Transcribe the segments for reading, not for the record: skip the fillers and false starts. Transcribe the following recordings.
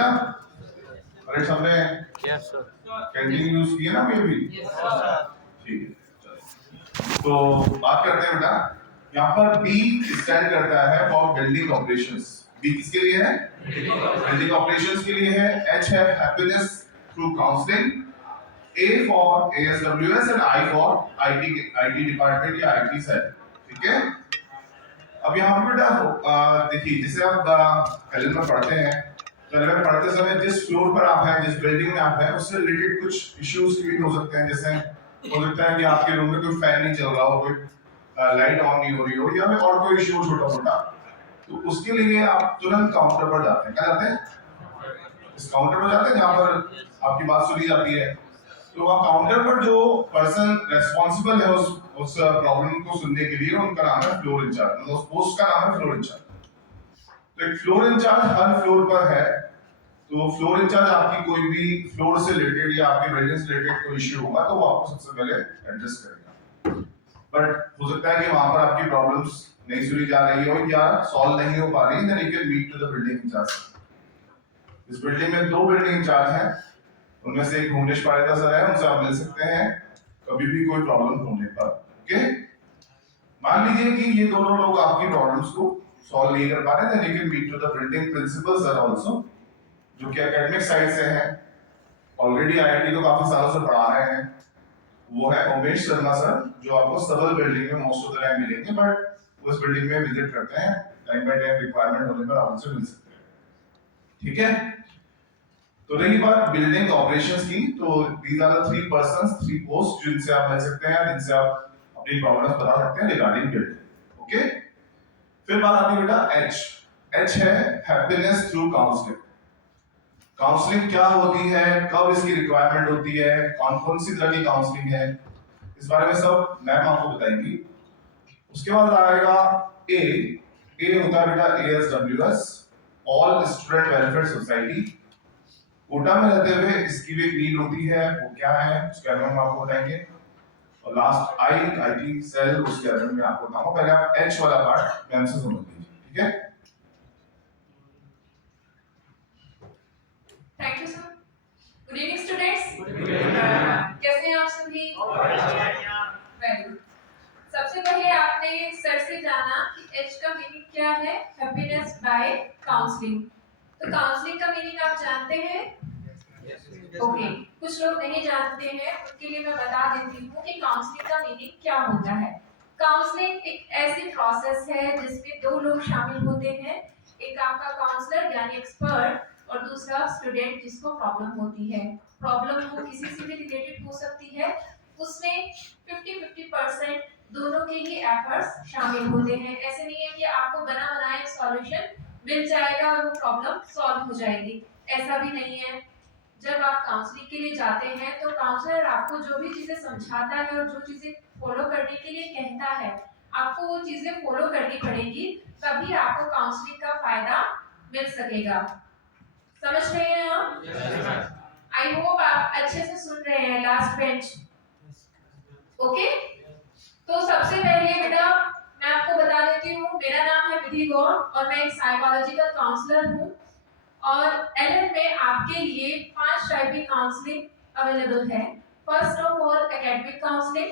बेटा? अरे सबने यस सर। कैंटीन यूज किया ना अभी? ठीक है, चलो। तो बात करते हैं बेटा, यहाँ पर बी स्टैंड करता है फॉर बिल्डिंग ऑपरेशंस। बी किसके लिए है? बिल्डिंग ऑपरेशंस के लिए है। एच है happiness through counselling, A for ASWS and I for IT department या IT सेल। ठीक है? अब यहाँ पे बेटा देखिए, जैसे आप एलएल में पढ़ते हैं, तो एलएल में पढ़ते समय जिस फ्लोर पर आप हैं, जिस बिल्डिंग में आप हैं, उससे रिलेटेड कुछ इश्यूज क्रिएट हो सकते हैं। जैसे हो सकता है कि आपके रूम में कोई फैन नहीं चल रहा हो, कोई लाइट ऑन नहीं हो रही हो, या फिर और कोई इश्यू छोटा मोटा, तो उसके लिए आप तुरंत काउंटर पर जाते हैं। क्या जाते हैं? इस काउंटर पर जाते हैं जहाँ पर आपकी बात सुनी जाती है। तो वहाँ काउंटर पर जो पर्सन रेस्पॉन्सिबल है उस प्रॉब्लम को सुनने के लिए, उनका नाम है फ्लोर इंचार्ज, मतलब उस पोस्ट का नाम है फ्लोर इंचार्ज। तो एक फ्लोर इंचार्ज हर फ्लोर पर है। तो फ्लोर इंचार्ज आपकी कोई भी फ्लोर से रिलेटेड या आपके बिल्डिंग से रिलेटेड कोई इश्यू होगा तो वो आपको सबसे पहले एड्रेस करेगा। बट हो सकता है कि वहां पर आपकी प्रॉब्लम्स नहीं सुनी जा रही हो या सॉल्व नहीं हो पा रही, then you can meet to the building incharge. इस बिल्डिंग में 2 बिल्डिंग इंचार्ज हैं, उनमें से एक भुवनेश पारेदा सर है, उनसे आप मिल सकते हैं कभी भी कोई प्रॉब्लम होने पर। ओके, मान लीजिए कि ये दोनों लोग आपकी प्रॉब्लम्स को सॉल्व नहीं कर पा रहे, then you can meet to the building principal sir also, जो कि एकेडमिक साइड से हैं, ऑलरेडी आईआईटी को काफी सालों से पढ़ा रहे हैं। वो है उमेश शर्मा सर, जो आपको सबल बिल्डिंग में मोस्ट ऑफ द टाइम मिलेंगे, बट वो इस बिल्डिंग में विजिट करते हैं, टाइम बाय टाइम रिक्वायरमेंट होने पर आप उनसे मिल सकते हैं। ठीक है? तो रही बात बिल्डिंग ऑपरेशंस की, तो these are the 3 persons, 3 posts जिनसे आप मिल सकते हैं, जिनसे आप अपनी प्रॉब्लम्स बता सकते हैं रिगार्डिंग बिल्डिंग। ओके, फिर बात आती है बेटा एच। एच है हैप्पीनेस थ्रू काउंसलिंग। काउंसलिंग क्या होती है, कब इसकी रिक्वायरमेंट होती है, कौन कौन सी तरह की काउंसलिंग है, इस बारे में सब मैम आपको बताएंगी। उसके बाद आएगा ए। ए होता है बेटा ASWS, all student welfare society. Kota में रहते हुए इसकी भी एक नीड होती है, वो क्या है उसके बारे में हम आपको बताएंगे। और लास्ट IT सेल, उसके बारे में आपको बताऊंगा। पहले आप एच वाला पार्ट मैम से समझ लीजिए। ठीक है? Thank you sir. Good evening students. कैसे हैं आप सभी? Very good. सबसे पहले आपने सर से जाना कि एच का मीनिंग क्या है, हैप्पीनेस बाय काउंसलिंग। तो काउंसलिंग का मीनिंग आप जानते हैं? ओके, कुछ लोग नहीं जानते हैं, उनके लिए मैं बता देती हूँ कि काउंसलिंग का मीनिंग क्या होता है। काउंसलिंग एक ऐसी प्रोसेस है जिसमें 2 लोग शामिल होते हैं, एक आपका काउंसलर यानी एक्सपर्ट और दूसरा स्टूडेंट जिसको प्रॉब्लम होती है। प्रॉब्लम वो किसी से भी रिलेटेड हो सकती है, उसमें 50-50% दोनों के ही एफर्ट्स शामिल होते हैं। ऐसे नहीं है कि आपको बना बनाया सॉल्यूशन मिल जाएगा और वो प्रॉब्लम सॉल्व हो जाएगी, ऐसा भी नहीं है। जब आप काउंसलिंग के लिए जाते हैं तो काउंसलर आपको जो भी चीजें समझाता है और जो चीजें फॉलो करने के लिए कहता है, आपको वो चीजें फॉलो करनी पड़ेगी, तभी आपको काउंसलिंग का फायदा मिल सकेगा। समझ रहे हैं आप? आई होप आप अच्छे से सुन रहे हैं, लास्ट बेंच। ओके, तो सबसे पहले बेटा मैं आपको बता देती हूँ, मेरा नाम है विधि गौड़ और मैं एक साइकोलॉजिकल काउंसलर हूँ। और एलएल में आपके लिए 5 टाइप की काउंसलिंग अवेलेबल है। First of all academic counselling.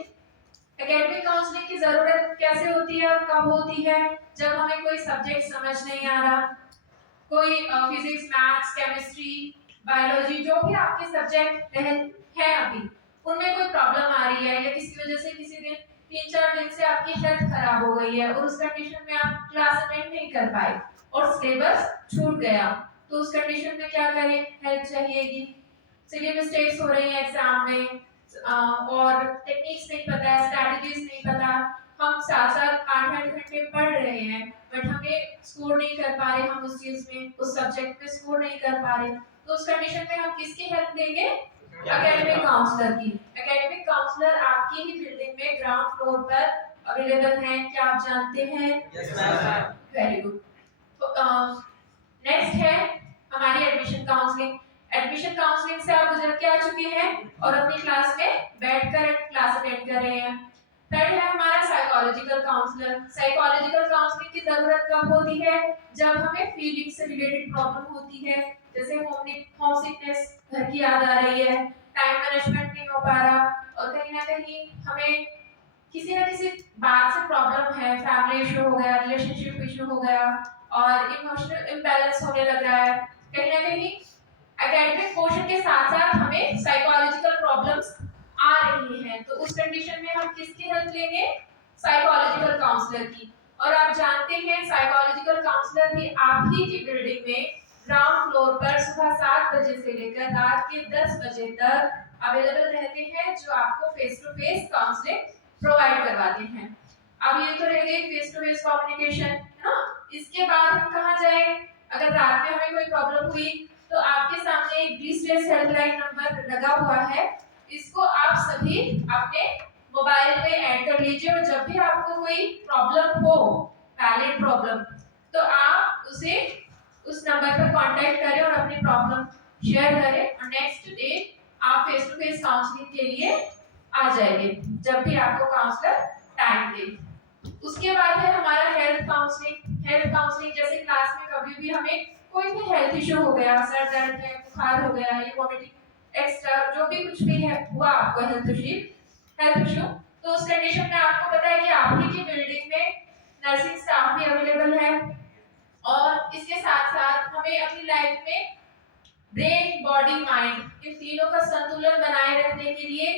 Academic counselling की जरूरत कैसे होती है और कब होती है? जब हमें कोई सब्जेक्ट समझ नहीं आ रहा, कोई फिजिक्स, मैथ्स, केमिस्ट्री, बायोलॉजी, जो भी आपके सब्जेक्ट है अभी, उनमें कोई प्रॉब्लम आ रही है या किसी वजह से किसी दिन 3-4 दिन से आपकी हेल्थ खराब हो गई है और उस कंडीशन में आप क्लास अटेंड नहीं कर पाए और सिलेबस छूट गया, तो उस कंडीशन में क्या करें? हेल्प चाहिएगी। सिली मिस्टेक्स हो रही है एग्जाम में और टेक्निक्स नहीं पता है, स्ट्रैटेजीज नहीं पता, हम 7-7 8-8 घंटे पढ़ रहे हैं बट हमें स्कोर नहीं कर पा रहे, हम उस चीज में, उस सब्जेक्ट में स्कोर नहीं कर पा रहे, तो उस कंडीशन में हम किसकी हेल्प लेंगे? एकेडमिक काउंसलर की। एकेडमिक काउंसलर आपकी ही बिल्डिंग में ग्राउंड फ्लोर पर अवेलेबल हैं, क्या आप जानते हैं? Yes ma'am. Very good. तो नेक्स्ट है हमारी एडमिशन काउंसलिंग। एडमिशन काउंसलिंग से आप गुजर के आ चुके हैं और अपनी क्लास में बैठकर क्लास अटेंड कर रहे हैं। थर्ड है हमारा साइकोलॉजिकल काउंसलर। साइकोलॉजिकल काउंसलिंग की जरूरत कब होती है? जब हमें फीलिंग से रिलेटेड प्रॉब्लम होती है, जैसे होम सिकनेस, घर की याद आ रही है, टाइम मैनेजमेंट नहीं हो पा रहा, और कहीं ना कहीं हमें किसी ना किसी बात से प्रॉब्लम है, फैमिली इशू हो गया, रिलेशनशिप इशू हो गया, और इमोशनल इम्बैलेंस होने लग रहा है, कहीं ना कहीं एकेडमिक पोर्शन के साथ साथ हमें साइकोलॉजिकल प्रॉब्लम्स आ रही हैं, तो उस कंडीशन में हम किसकी हेल्प लेंगे? साइकोलॉजिकल काउंसलर की। और आप जानते हैं साइकोलॉजिकल काउंसलर भी आप ही की बिल्डिंग में ग्राउंड फ्लोर पर सुबह 7 बजे से लेकर रात के 10 बजे तक अवेलेबल रहते हैं, जो आपको face to face counselling provide करवाते हैं। अब ये तो रह गई फेस टू फेस कम्युनिकेशन, है ना? इसके बाद हम कहाँ जाए? अगर रात में हमें कोई प्रॉब्लम हुई तो आपके सामने एक डिस्ट्रेस हेल्पलाइन नंबर लगा हुआ है, इसको आप सभी अपने मोबाइल पे ऐड कर लीजिए, और जब भी आपको कोई प्रॉब्लम हो, वैलिड प्रॉब्लम, तो आप उसे उस नंबर पर कांटेक्ट करें और अपनी प्रॉब्लम शेयर करें, और नेक्स्ट डे आप फेस टू फेस काउंसलिंग के लिए आ जाएंगे जब भी आपको काउंसलर टाइम दे। उसके बाद है हमारा हेल्थ काउंसलिंग। हेल्थ काउंसलिंग जैसे क्लास में कभी भी हमें कोई भी हेल्थ इशू हो गया, सर दर्द है, बुखार हो गया, या वोमिटिंग एक्स्ट्रा जो भी कुछ भी है हुआ आपको हेल्थ इशू, तो उस कंडीशन में आपको पता है कि आप ही की बिल्डिंग में नर्सिंग स्टाफ भी अवेलेबल है, और इसके साथ साथ हमें अपनी लाइफ में ब्रेन, बॉडी, माइंड इन तीनों का संतुलन बनाए रखने के लिए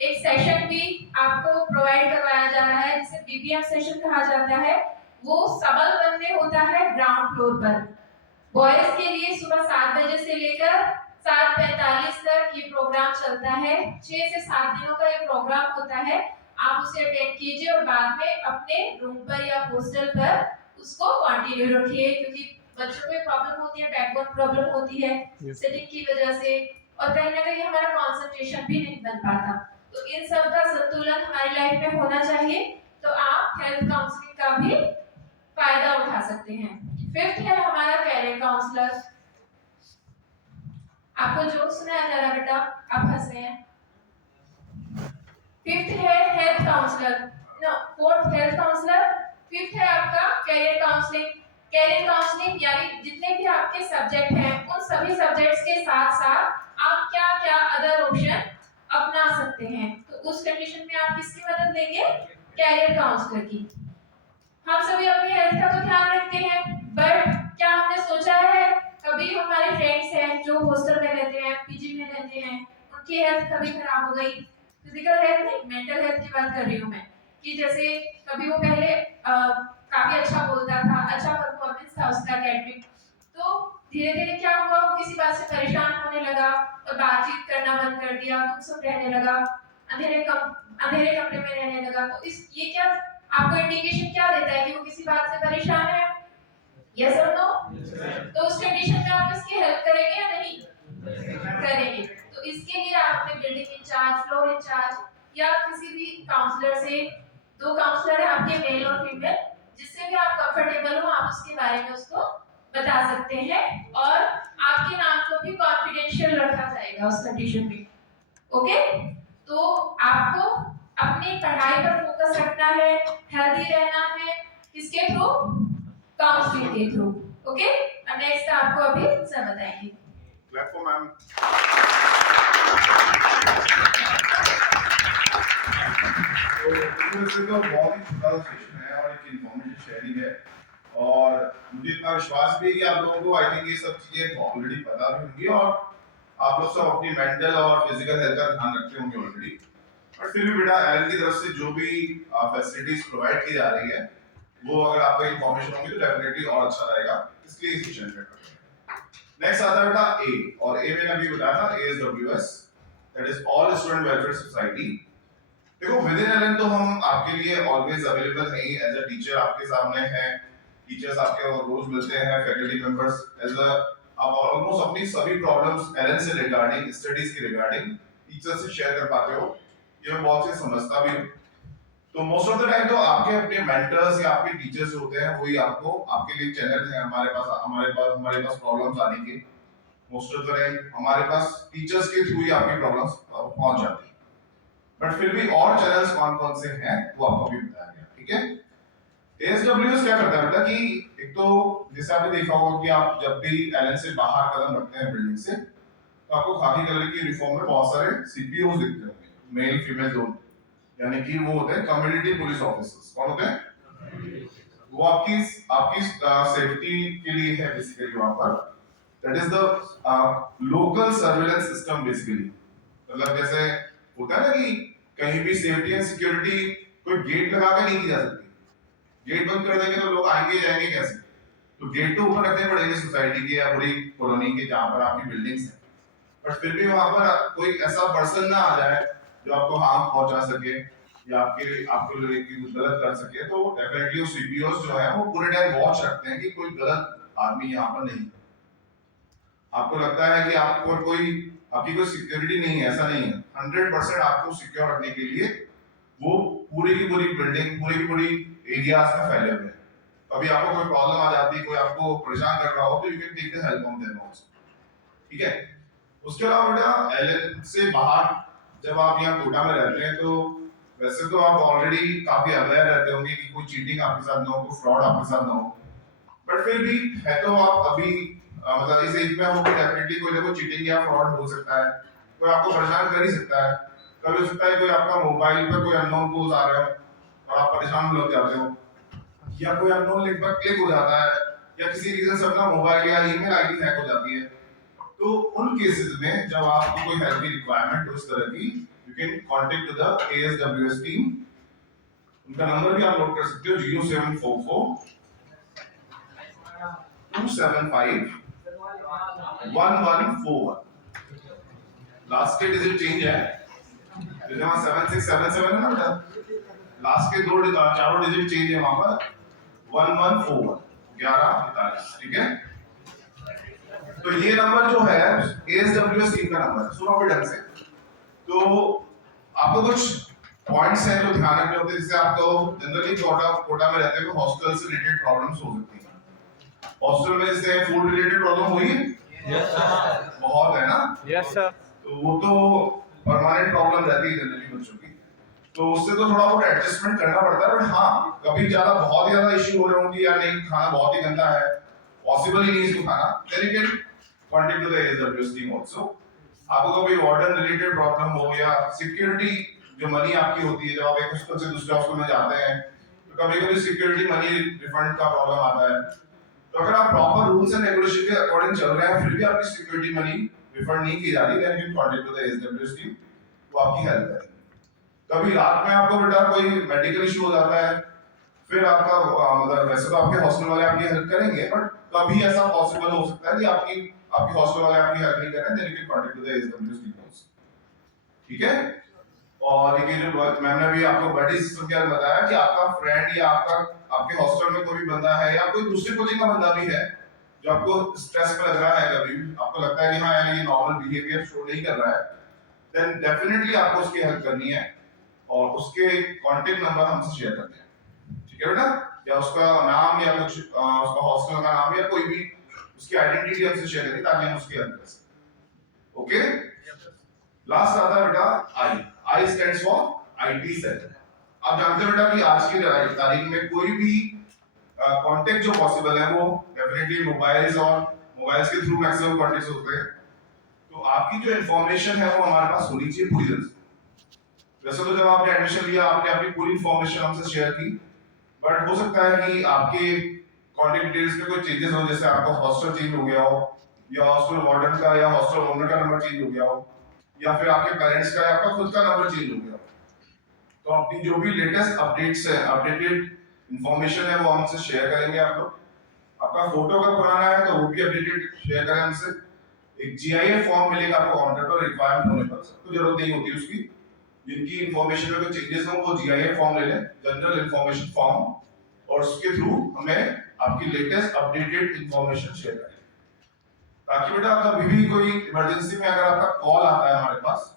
एक सेशन भी आपको प्रोवाइड करवाया जा रहा है, जिसे बीबीएम सेशन कहा जाता है। वो सबल वन में होता है ग्राउंड फ्लोर पर। बॉयज के लिए सुबह 7 बजे से लेकर 7:45 तक ये प्रोग्राम चलता है। 6 से 7 दिनों का ये प्रोग्राम होता है। आप उसे अटेंड कीजिए और बाद में अपने रूम पर या हॉस्टल पर उसको कंटिन्यू रखिए, क्योंकि बच्चों में प्रॉब्लम होती है, बैकबोन प्रॉब्लम होती है सेटिंग की वजह से, और कहीं ना कहीं हमारा कंसंट्रेशन भी नहीं बन पाता। तो इन सब का संतुलन हमारी लाइफ में होना चाहिए, तो आप हेल्थ काउंसलिंग का भी फायदा उठा सकते हैं। फिफ्थ है हमारा कैरियर काउंसलर। आपको जोक सुनाया जा रहा बेटा, आप हंस रहे हैं। फिफ्थ है health counsellor, no fourth health counsellor, fifth है आपका कैरियर काउंसलिंग। कैरियर काउंसलिंग यानी जितने भी आपके सब्जेक्ट हैं, उन सभी सब्जेक्ट्स के साथ साथ आप क्या क्या अदर ऑप्शन अपना सकते हैं, तो उस कंडीशन में आप किसकी मदद लेंगे? कैरियर काउंसलर की। हम सभी अपनी हेल्थ का तो ध्यान रखते हैं, बट क्या हमने सोचा है कभी हमारे फ्रेंड्स हैं जो हॉस्टल में रहते हैं, पीजी में रहते हैं, उनकी हेल्थ कभी खराब हो गई, फिजिकल हेल्थ नहीं, मेंटल हेल्थ की बात कर रही हूँ मैं, कि जैसे कभी वो पहले काफी अच्छा बोलता था, अच्छा परफॉर्मेंस था उसका एकेडमिक, तो धीरे धीरे क्या हुआ, वो किसी बात से परेशान होने लगा और बातचीत करना बंद कर दिया, गुमसुम रहने लगा, अंधेरे कमरे में रहने लगा। तो इस ये क्या आपको इंडिकेशन क्या देता है कि वो किसी बात से परेशान है? यस और नो? तो उस कंडीशन में आप इसकी हेल्प करेंगे या नहीं करेंगे? तो इसके लिए आप अपने बिल्डिंग इंचार्ज, फ्लोर इंचार्ज या किसी भी काउंसलर से, 2 काउंसलर है आपके, मेल और फीमेल, जिससे भी आप कंफर्टेबल हो आप उसके बारे में उसको बता सकते हैं, और आपके नाम को भी कॉन्फिडेंशियल रखा जाएगा उस कंडीशन में। ओके, तो आपको अपनी पढ़ाई पर फोकस रखना है, हेल्दी रहना है, किसके थ्रू? काउंसलिंग के थ्रू। ओके, अब नेक्स्ट आपको अभी सर बताएंगे। Clap for ma'am. तो इससे तो बहुत ही छोटा सेशन है और एक इन्फॉर्मेशन शेयरिंग है, और मुझे इतना विश्वास भी है कि आप लोगों को आई थिंक ये सब चीजें ऑलरेडी पता भी होंगी, और आप लोग सब अपनी मेंटल और फिजिकल हेल्थ का ध्यान रखते होंगे ऑलरेडी। और फिर भी बेटा एलन की तरफ से जो भी फैसिलिटीज प्रोवाइड की जा रही है, वो अगर आपको इन्फॉर्मेशन होगी तो डेफिनेटली और अच्छा रहेगा, इसलिए इस सेशन में करते हैं। नेक्स्ट आता है बेटा ए, और ए मैंने अभी बताया था, ASWS, that is all student welfare society. देखो विद इन एलन तो हम आपके लिए ऑलवेज अवेलेबल हैं, एज अ टीचर आपके सामने हैं, टीचर्स आपके रोज मिलते हैं, फैकल्टी मेंबर्स, एज अ आप ऑलमोस्ट अपनी सभी प्रॉब्लम्स एलन से रिगार्डिंग, स्टडीज के रिगार्डिंग टीचर से शेयर कर पाते हो, ये मैं बहुत से समझता भी हूँ। तो मोस्ट ऑफ द टाइम तो आपके अपने मेंटर्स या आपके टीचर्स होते हैं, वही आपको, आपके लिए चैनल है हमारे पास प्रॉब्लम्स आने के। मोस्ट ऑफ द टाइम हमारे पास टीचर्स के थ्रू ही आपकी प्रॉब्लम्स पहुंच जाती है, बट फिर भी और चैनल्स कौन कौन से हैं वो आपको भी बताया गया, ठीक है। एएसडब्ल्यूएस क्या करता है बेटा कि एक तो जैसे आपने देखा होगा कि आप जब भी एलन से बाहर कदम रखते हैं बिल्डिंग से तो आपको खाकी कलर की यूनिफॉर्म में बहुत सारे सीपीओस दिखते होंगे, मेल फीमेल दोनों, यानी कि वो होते हैं कम्युनिटी पुलिस ऑफिसर्स। कौन होते हैं? वो आपकी आपकी सेफ्टी के लिए है बेसिकली वहां पर। That is the local surveillance system basically. मतलब जैसे होता है ना कि कहीं भी सेफ्टी एंड सिक्योरिटी कोई गेट लगा के नहीं की जा सकती, गेट बंद कर देंगे तो लोग आएंगे जाएंगे कैसे? तो गेट तो ऊपर रखने पड़ेंगे सोसाइटी के या पूरी कॉलोनी के जहां पर आपकी बिल्डिंग्स हैं, बट फिर भी वहां पर कोई ऐसा पर्सन ना आ जाए जो आपको हार्म पहुंचा सके या आपके लिए कुछ गलत कर सके। तो डेफिनेटली सीपीओस जो है वो पूरे टाइम वॉच रखते हैं कि कोई गलत आदमी यहाँ पर नहीं। आपको लगता है कि आपको आपकी कोई सिक्योरिटी नहीं है, ऐसा नहीं है। 100% आपको सिक्योर रखने के लिए वो पूरी की पूरी बिल्डिंग पूरी की पूरी एरियाज में फैले हुए हैं। अभी आपको कोई प्रॉब्लम आ जाती है, कोई आपको परेशान कर रहा हो तो you can take the help from them also. ठीक है। उसके अलावा बेटा एलएन से बाहर जब आप यहाँ कोटा में रहते हैं तो वैसे तो आप ऑलरेडी काफी अवेयर रहते होंगे कि कोई चीटिंग आपके साथ ना हो, कोई फ्रॉड आपके साथ ना हो, बट फिर भी है तो आप अभी मतलब इस एज में हो तो डेफिनेटली कोई ना कोई चीटिंग या फ्रॉड हो सकता है, कोई आपको परेशान कर ही सकता है। कभी हो सकता है कोई आपका मोबाइल पर कोई अननोन कॉल्स आ रहे हो और आप परेशान हो जाते हो, या कोई अननोन लिंक पर क्लिक हो जाता है, या किसी रीजन से अपना मोबाइल या ईमेल आईडी हैक हो जाती है। तो उन केसेस में जब आपको कोई हेल्प की रिक्वायरमेंट हो इस तरह की, you can contact the ASWS team. उनका नंबर भी आप नोट कर सकते हो 0744 275 1141। लास्ट के डिजिट चेंज है, जैसे वहां 7677 है ना बेटा, लास्ट के चारों डिजिट चेंज है वहां पर 1141 1142। ठीक है। तो ये नंबर जो है एएसडब्ल्यूएस टीम का नंबर है, सुनो भी ढंग से। तो आपको कुछ पॉइंट्स हैं जो ध्यान रखने होते हैं, जैसे आपको जनरली कोटा में रहते हैं तो हॉस्टल से रिलेटेड प्रॉब्लम्स हो सकती हैं। हॉस्टल में जैसे फूड रिलेटेड प्रॉब्लम हुई है? Yes sir. बहुत है ना? Yes sir. तो वो तो परमानेंट प्रॉब्लम रहती है जनरली बच्चों की, तो उससे तो थोड़ा बहुत एडजस्टमेंट करना पड़ता है। बट हाँ, कभी बहुत ज्यादा इश्यू हो रहे होंगे या नहीं खाना बहुत ही गंदा है, पॉसिबल ही नहीं इसको खाना, then you can contact to the ASWS team also. आपको कभी वार्डन रिलेटेड प्रॉब्लम हो या सिक्योरिटी जो मनी आपकी होती है जब आप एक हॉस्टल से दूसरे हॉस्टल में जाते हैं तो कभी-कभी सिक्योरिटी मनी रिफंड का प्रॉब्लम आता है। तो अगर आप प्रॉपर रूल्स एंड रेगुलेशन के अकॉर्डिंग चल रहे हैं फिर भी आपकी सिक्योरिटी मनी रिफंड नहीं की जा रही, then you can contact to the ASWS team, वो आपकी हेल्प करेंगे। कभी रात में आपको बेटा कोई मेडिकल इशू हो जाता है, फिर आपका मतलब वैसे तो आपके हॉस्टल वाले आपकी हेल्प करेंगे, बट कभी ऐसा पॉसिबल हो सकता है कि आपकी हॉस्टल वाले आपकी हेल्प नहीं कर रहे हैं, then you can contact to the ASWS team also. ठीक है। और ये जो मैंने अभी आपको बडी सिस्टम के बारे में बताया कि आपका फ्रेंड या आपके हॉस्टल में कोई भी बंदा है या कोई दूसरी कोचिंग का बंदा भी है जो आपको स्ट्रेस में लग रहा है, कभी आपको लगता है कि हाँ यार ये नॉर्मल बिहेवियर शो नहीं कर रहा है, देन डेफिनेटली आपको उसकी हेल्प करनी है और उसके कांटेक्ट नंबर हमसे शेयर करते हैं। ठीक है बेटा, या उसका नाम या कुछ उसका हॉस्टल का नाम या कोई भी उसकी आइडेंटिटी हमसे शेयर करें ताकि हम उसकी हेल्प कर सकें। ओके। लास्ट आता है बेटा I stands for IT cell. आप जानते हो बेटा कि आज की तारीख में कोई भी कांटेक्ट जो पॉसिबल है वो डेफिनेटली मोबाइल्स और मोबाइल्स के थ्रू मैक्सिमम कांटेक्ट्स होते हैं। तो आपकी जो इंफॉर्मेशन है वो हमारे पास होनी चाहिए पूरी तरह से। वैसे तो जब आपने एडमिशन लिया आपने अपनी पूरी इंफॉर्मेशन हमसे शेयर की, बट हो सकता है कि आपके कांटेक्ट डिटेल्स में कोई चेंजेस हो, जैसे आपका हॉस्टल चेंज हो गया हो या हॉस्टल वार्डन का या हॉस्टल ओनर का नंबर चेंज हो गया हो या फिर आपके पेरेंट्स का या आपका खुद का नंबर चेंज हो गया हो। तो अपनी जो भी लेटेस्ट अपडेट्स है, अपडेटेड इंफॉर्मेशन है वो हमसे शेयर करेंगे आप लोग। आपका फोटो का पुराना है तो वो भी अपडेटेड शेयर करें हमसे। एक जीआईएफ फॉर्म मिलेगा आपको काउंटर पर, रिक्वायरमेंट होने पर सबको जरूरत नहीं होती उसकी, जिनकी इंफॉर्मेशन में कोई चेंजेस हो वो जीआईएफ फॉर्म ले लें, जनरल इंफॉर्मेशन फॉर्म, और उसके थ्रू हमें आपकी लेटेस्ट अपडेटेड इंफॉर्मेशन शेयर करें ताकि बेटा कभी भी कोई इमरजेंसी में अगर आपका कॉल आता है हमारे पास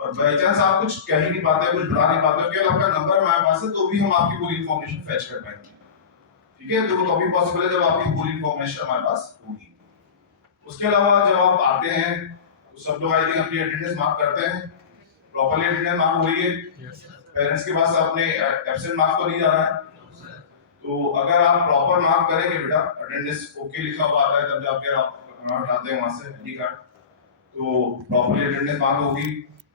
और बाय चांस आप कुछ कह ही नहीं पाते, कुछ बता नहीं पाते, केवल आपका नंबर हमारे पास है तो भी हम आपकी पूरी इंफॉर्मेशन फेच कर पाएंगे। ठीक है, तो वो तभी पॉसिबल है जब आपकी पूरी इंफॉर्मेशन हमारे पास होगी। उसके अलावा जब आप आते हैं तो सब लोग आई थिंक अपनी अटेंडेंस मार्क करते हैं, प्रॉपर्ली अटेंडेंस मार्क हो रही है, पेरेंट्स के पास अपने एब्सेंट मार्क्स तो नहीं जा रहा है, तो तो अगर आप प्रॉपर मार्क करेंगे बेटा, अटेंडेंस ओके लिखा हुआ आता है, तब जाके आप हटाते हैं वहां से आईडी कार्ड, तो प्रॉपर्ली अटेंडेंस मार्क होगी।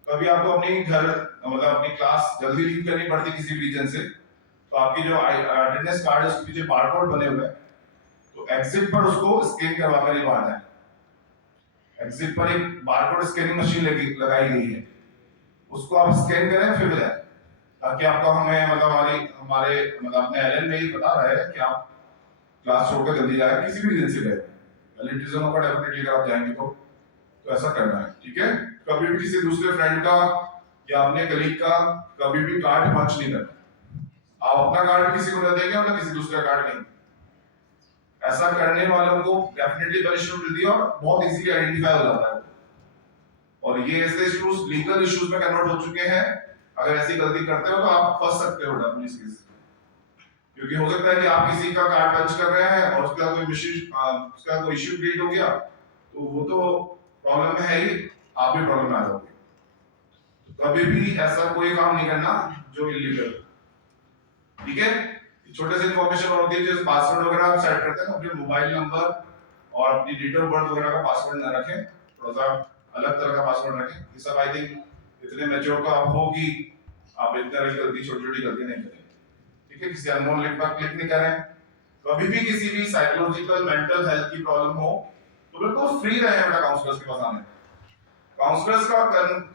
कभी आपको अपनी घर मतलब अपनी क्लास जल्दी लीव करनी पड़ती किसी रीजन से, तो आपकी जो अटेंडेंस कार्ड है उसके पीछे बारकोड बने हुए हैं, तो एग्जिट पर उसको स्कैन करवा कर ही बाहर जाए। एग्जिट पर एक बारकोड स्कैनिंग मशीन लगाई गई है, उसको आप स्कैन करें फिर जाए, ताकि आपको हमें मतलब हमारे मतलब अपने एलएन में ही बता रहा है कि आप क्लास छोड़कर जल्दी जाए किसी भी रीजन से गए। वैलिडिटी होगा डेफिनेटली अगर आप जाएंगे तो ऐसा करना है, ठीक है। कभी भी किसी दूसरे फ्रेंड का या अपने कलीग का कभी भी कार्ड पंच नहीं करना। आप अपना कार्ड किसी को न देंगे और ना किसी दूसरे का कार्ड नहीं। ऐसा करने वालों को डेफिनेटली पनिशमेंट मिलती है और बहुत इजीली आइडेंटिफाई हो जाता है। और ये ऐसे इश्यूज लीगल इश्यूज में कन्वर्ट हो चुके हैं। अगर ऐसी गलती करते हो तो आप फंस सकते हो पुलिस केस, क्योंकि हो सकता है कि आप किसी का कार्ड पंच कर रहे हैं और उसका कोई इश्यू क्रिएट हो गया, तो वो तो प्रॉब्लम में है ही, आप भी प्रॉब्लम में आ जाओगे। तो कभी भी ऐसा कोई काम नहीं करना जो इलीगल, ठीक है। छोटे से इन्फॉर्मेशन होती है, जैसे पासवर्ड वगैरह आप सेट करते हैं ना, अपने मोबाइल नंबर और अपनी डेट ऑफ बर्थ वगैरह का पासवर्ड ना रखें, थोड़ा सा अलग तरह का पासवर्ड रखें। ये सब आई थिंक इतने मैच्योर का आप हो कि आप इस तरह की गलती छोटी-छोटी गलती नहीं करें, ठीक है। किसी अननोन लिंक पर क्लिक नहीं करें। कभी भी किसी भी साइकोलॉजिकल मेंटल हेल्थ की प्रॉब्लम हो तो बिल्कुल फ्री रहें बेटा काउंसलर्स के पास आने। काउंसलर्स का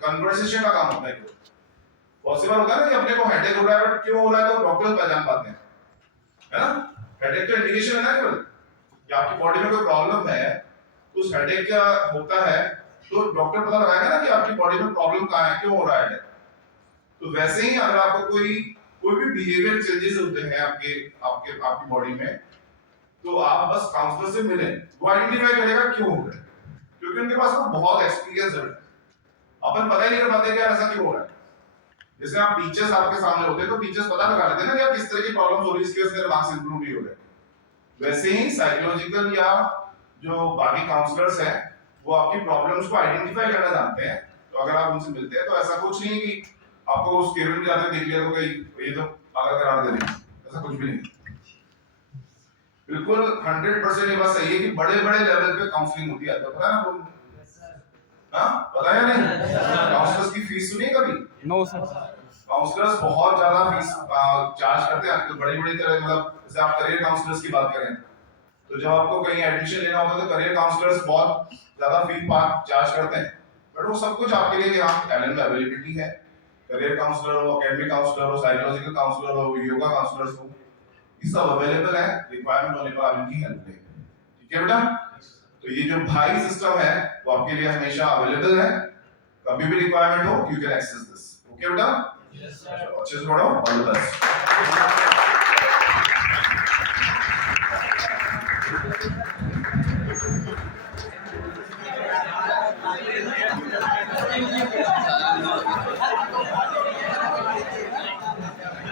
कन्वर्सेशन का काम होता है। पॉसिबल होता है ना कि अपने को हेडेक हो रहा है, बट क्यों हो रहा है तो डॉक्टर पहचान पाते हैं, है ना। हेडेक का इंडिकेशन है ना केवल कि आपकी बॉडी में कोई प्रॉब्लम है, तो उस हेडेक क्या होता है तो डॉक्टर पता लगाएगा ना कि आपकी बॉडी में प्रॉब्लम कहाँ है, क्यों हो रहा है। तो वैसे ही अगर आपको कोई भी बिहेवियर चेंजेस होते हैं आपकी बॉडी में, तो आप बस काउंसलर से मिलें, वो आइडेंटिफाई करेगा क्यों हो रहा है, क्योंकि उनके पास बहुत एक्सपीरियंस है। अपन पता ही नहीं कर पाते कि ऐसा क्यों हो रहा है। जैसे आप टीचर्स आपके सामने होते हैं तो टीचर्स पता लगा लेते हैं ना कि आप किस तरह की प्रॉब्लम्स हो रही है, इसकी वजह से मार्क्स इंप्रूव नहीं हो रहे। वैसे ही साइकोलॉजिकल या जो बाकी काउंसलर्स हैं वो आपकी प्रॉब्लम्स को आइडेंटिफाई करना जानते हैं। तो अगर आप उनसे मिलते हैं तो ऐसा कुछ नहीं कि आपको उस केबिन में जाते देख लिया तो कहीं ये तो पागल करार दे रही है, ऐसा कुछ भी नहीं। बिल्कुल 100% ये बात सही है कि बड़े-बड़े लेवल पे काउंसलिंग होती है, पता है ना आपको? हाँ, पता है नहीं? काउंसलर्स की फीस सुनी कभी? No sir. काउंसलर्स बहुत ज्यादा फीस चार्ज करते हैं आजकल, बड़ी-बड़ी तरह, मतलब जैसे आप करियर काउंसलर्स की बात करें तो जब आपको कहीं एडमिशन लेना होता है तो करियर काउंसलर्स बहुत ज्यादा फीस चार्ज करते हैं, बट वो सब कुछ आपके लिए यहाँ एलन में अवेलेबिलिटी है। करियर काउंसलर हो, एकेडमिक काउंसलर हो, साइकोलॉजिकल काउंसलर हो, योगा काउंसलर्स हो, ये सब अवेलेबल है। रिक्वायरमेंट होने पर आप इनकी हेल्प लें, ठीक है बेटा। तो ये जो भाई सिस्टम है वो आपके लिए हमेशा अवेलेबल है, कभी भी रिक्वायरमेंट हो you can access this, okay बेटा। Yes sir. अच्छे से पढ़ो, ऑल द बेस्ट।